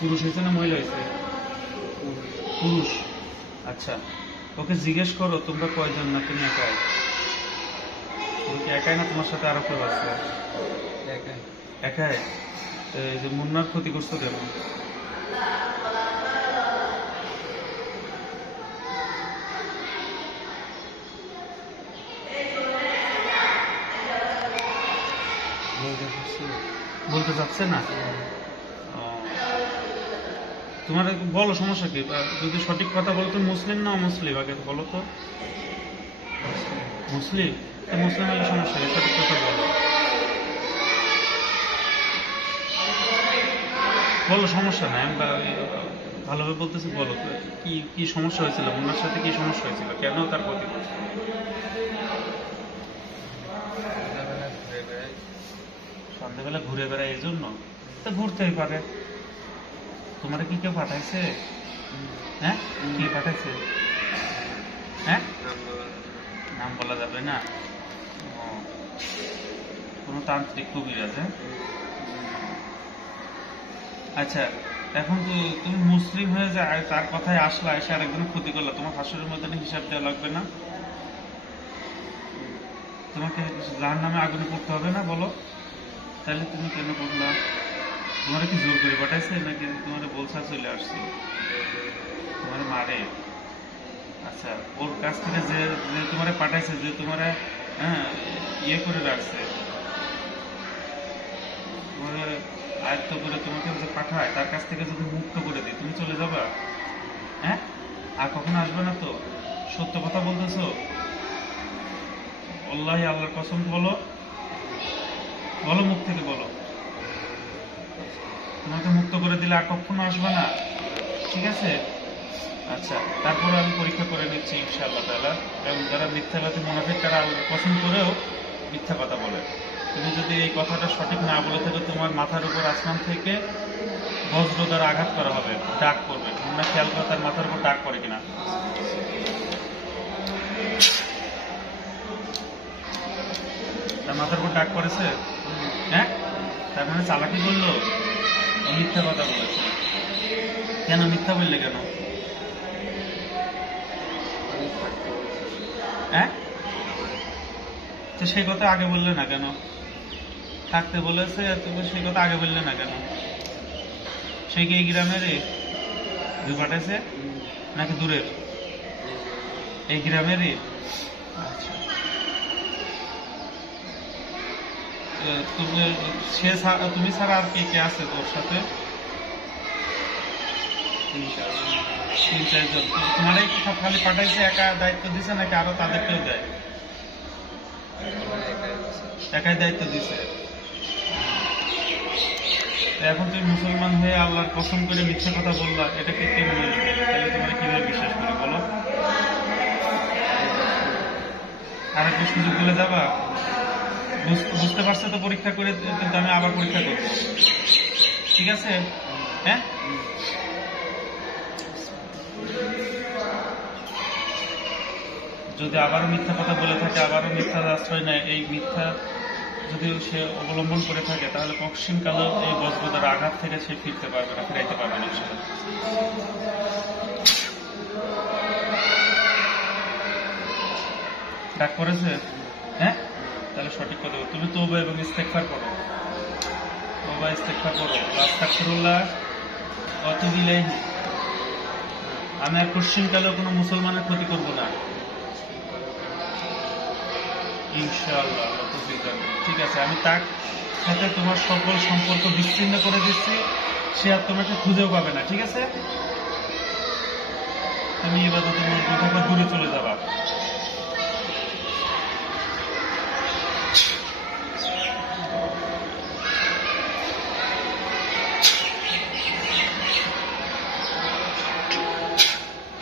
পুরুষ হয়েছে না মহিলা হয়েছে? পুরুষ। আচ্ছা, ওকে জিজ্ঞেস করো তোমরা কয়জন, না তুমি একাই? তুমি কি একাই না তোমার সাথে আরো কেউ আছে? একাই। এই যে মুন্নার ক্ষতি করছো কেন? বলতে চাচ্ছে না? তোমার বলো সমস্যা কি? যদি সঠিক কথা বলো, তুমি মুসলিম না অমুসলিম আগে বলো তো। মুসলিম। মুসলিম হলে সমস্যা নেই, সঠিক কথা বলো। বলো সমস্যা নাই, আমি ভালোভাবে বলতেছি, বলো কি কি সমস্যা হয়েছিল, মুন্নার সাথে কি সমস্যা হয়েছিল, কেন তার ক্ষতি করছে? সন্ধ্যাবেলা ঘুরে বেড়ায় এই জন্য? তো ঘুরতেই পারে। তোমার কি কেউ পাঠাইছে? হ্যাঁ, কি পাঠাইছে? হ্যাঁ, নাম বলা যাবে না। কোন তান্ত্রিক কবিরাজ? হ্যাঁ, আচ্ছা। এখন তো তুমি মুসলিম হয়ে যায় তার কথায় আসলা, এসে আরেকজনের ক্ষতি করলা, তোমার শাশুড়ির মধ্যে হিসাব দেওয়া লাগবে না? তোমাকে জাহান্নামে আগুনে পড়তে হবে না বলো? তাহলে তুমি কেন করলা? তোমার কি জোর করে পাঠাইছে নাকি তোমার বলছা চলে আসছে? তোমার মারে? আচ্ছা, ওর কাছ থেকে যে তোমার পাঠাইছে, যে তোমার ইয়ে করে রাখছে, তোমার আয়ত্ত করে তোমাকে যে পাঠায়, তার কাছ থেকে যদি মুক্ত করে দিই, তুমি চলে যাবা? হ্যাঁ, আর কখনো আসবে না তো? সত্য কথা বলতেছো? আল্লাহি, আল্লাহর কসম বলো, বলো, মুখ থেকে বলো। তোমাকে মুক্ত করে দিলে আর কখনো আসবে না, ঠিক আছে? আচ্ছা, তারপরে আমি পরীক্ষা করে নিচ্ছি ইনশাআল্লাহ তাআলা। এবং যারা মিথ্যাবাদী মুনাফিক, তারা আল্লাহর কসম করেও মিথ্যা কথা বলে। তুমি যদি এই কথাটা সঠিক না বলে থাকো, তোমার মাথার উপর আসমান থেকে বজ্র দ্বারা আঘাত করা হবে, ডাক করবে। তোমরা খেয়াল করো তার মাথার উপর ডাক করে কিনা। তার মাথার উপর ডাক করেছে? হ্যাঁ, তার মানে চালাকি বললো, মিথ্যা কথা বলেছে। কেন মিথ্যা বললে কেন? হ্যাঁ, তো সেই কথা আগে বললে না কেন? থাকতে বলেছে, তুমি সেই কথা আগে বললে না কেন? সে কি এই গ্রামেরই দুই পাঠাইছে নাকি দূরের? এই গ্রামেরই। আচ্ছা, তুমি ছাড়া আর কে কে আছে তোর সাথে? 3-4 জন। তোমারাই সব খালি পাঠাইছে, একা দায়িত্ব দিছে নাকি আরো তাদেরকেও দেয়? একাই দায়িত্ব দিছে। এখন তুমি মুসলমান হয়ে আল্লাহর কসম করে মিথ্যা কথা বললা, এটা কি কে মনে নেবে? তাহলে তোমরা কিভাবে বিশ্বাস করে বলো? আরেকটা সুযোগ দিলে যাবা? বুঝতে পারছো তো? পরীক্ষা করে কিন্তু আমি আবার পরীক্ষা করবো, ঠিক আছে? হ্যাঁ, যদি আবারও মিথ্যা কথা বলে থাকে, আবারও মিথ্যার আশ্রয় নেয়, এই মিথ্যা যদি সে অবলম্বন করে থাকে, তাহলে কখনকালেও এই বজ্রতার আঘাত থেকে সে ফিরতে পারবে না, ফিরাইতে পারবে না। ডাক করেছে? হ্যাঁ, তাহলে সঠিক কথা। তুমি তওবা এবং ইস্তেগফার করো, তওবা ইস্তেগফার করো। আস্তাগফিরুল্লাহ ওয়া আতুবু ইলাইহি। আমি আর কখনকালেও কোনো মুসলমানের ক্ষতি করব না, ইনশাআল্লাহ। ঠিক আছে, আমি তার সাথে তোমার সকল সম্পর্ক বিচ্ছিন্ন করে দিচ্ছি, সে আর তোমাকে খুঁজেও পাবে না, ঠিক আছে? তুমি ইবাদতের মধ্যে থেকে দূরে চলে যাবা।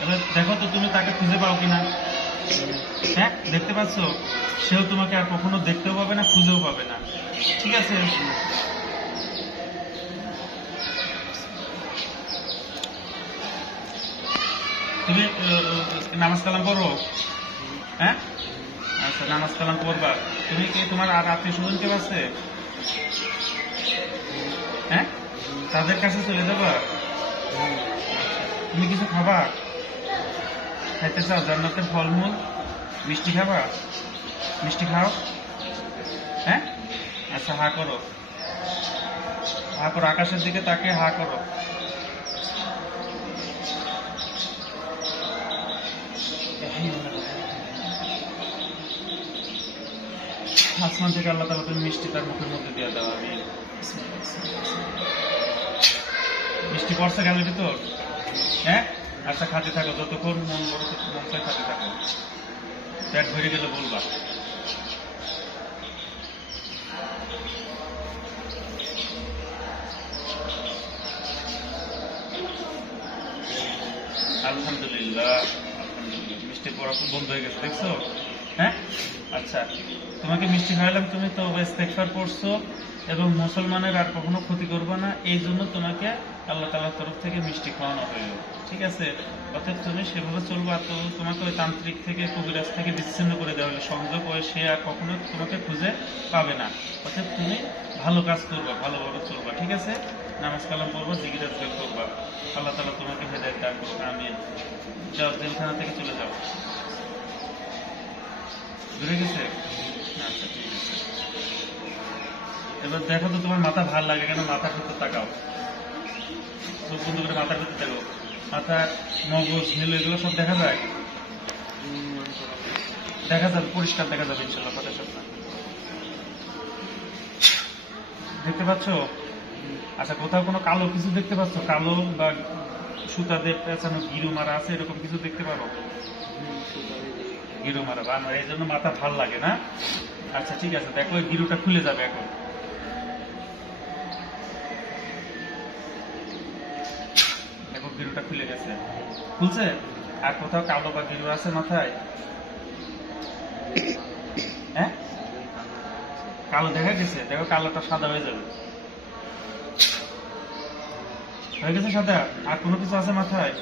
এবার দেখো তো তুমি তাকে খুঁজে পাও কিনা। হ্যাঁ, দেখতে পাচ্ছ? সেও তোমাকে আর কখনো দেখতেও পাবে না, খুঁজেও পাবে না, ঠিক আছে? তুমি নামাজ কালাম করো? হ্যাঁ, আচ্ছা, নামাজ কালাম করবা। তুমি কি তোমার আর আত্মীয় স্বজন কেউ আছে? হ্যাঁ, তাদের কাছে চলে যাবা। তুমি কিছু খাবা? খাইতে চাও জান্নাতের ফলমূল? মিষ্টি খাবা? মিষ্টি খাও? হ্যাঁ, আচ্ছা হা করো, হা করো, আকাশের দিকে তাকিয়ে হা করো। আসমান থেকে আল্লাহ তাআলা তুমি মিষ্টি তার মুখের মধ্যে দিয়ে দাও। আমি মিষ্টি পড়ছে গেল ভিতর? হ্যাঁ, আচ্ছা খাতে থাকো, যতক্ষণ মন বড় মন চায় খাতে থাকো। পেট ভরে গেলে বলবা। আলহামদুলিল্লাহ, আলহামদুলিল্লাহ, মিষ্টি পড়া বন্ধ হয়ে গেছে দেখছো? হ্যাঁ, আচ্ছা তোমাকে মিষ্টি খাওয়ালাম, তুমি তো ইস্তেগফার পড়ছো এবং মুসলমানের আর কখনো ক্ষতি করবে না, এই জন্য তোমাকে আল্লাহ তাআলার তরফ থেকে মিষ্টি খাওয়ানো হইল। ঠিক আছে, অর্থাৎ তুমি সেভাবে চলবা, তো তোমাকে ওই তান্ত্রিক থেকে কবিরাজ থেকে বিচ্ছিন্ন করে দেওয়া হলো, সংযোগ হয়ে সে আর কখনো তোমাকে খুঁজে পাবে না। অর্থাৎ তুমি ভালো কাজ করবা, ভালোভাবে চলবা। ঠিক আছে, নামাজ কালাম পড়বা, জিকির আজকার করবা। আল্লাহ তাআলা তোমাকে হেদায়েত দান করুন, আমিন। যাও, জেলখানা থেকে চলে যাও। ঘুরে গেছে? আচ্ছা ঠিক আছে। এবার দেখো তো তোমার মাথা ভাল লাগে কেন? মাথার ভিতর তাকাও, চোখ বন্ধ করে মাথার ভিতর দেখো। মাথা, মগজ, নীল এগুলো সব দেখা যায়? দেখা যাবে, পরিষ্কার দেখা যাবে ইনশাল্লাহ, কথা সব না। দেখতে পাচ্ছ? আচ্ছা, কোথাও কোনো কালো কিছু দেখতে পাচ্ছ? কালো বা সুতা দিয়ে পেঁচানো গিরু মারা আছে, এরকম কিছু দেখতে পারো? গিরু মারা বা এই জন্য মাথা ভাল লাগে না? আচ্ছা ঠিক আছে, দেখো ওই গিরুটা খুলে যাবে এখন। দেখো গিরুটা খুলে গেছে, খুলছে। আর কোথাও কালো বা গিরু আছে মাথায়? হ্যাঁ, কালো দেখা গেছে, দেখো কালোটা সাদা হয়ে যাবে। হয়ে গেছে সাদা। আর কোনো কিছু আছে মাথায়?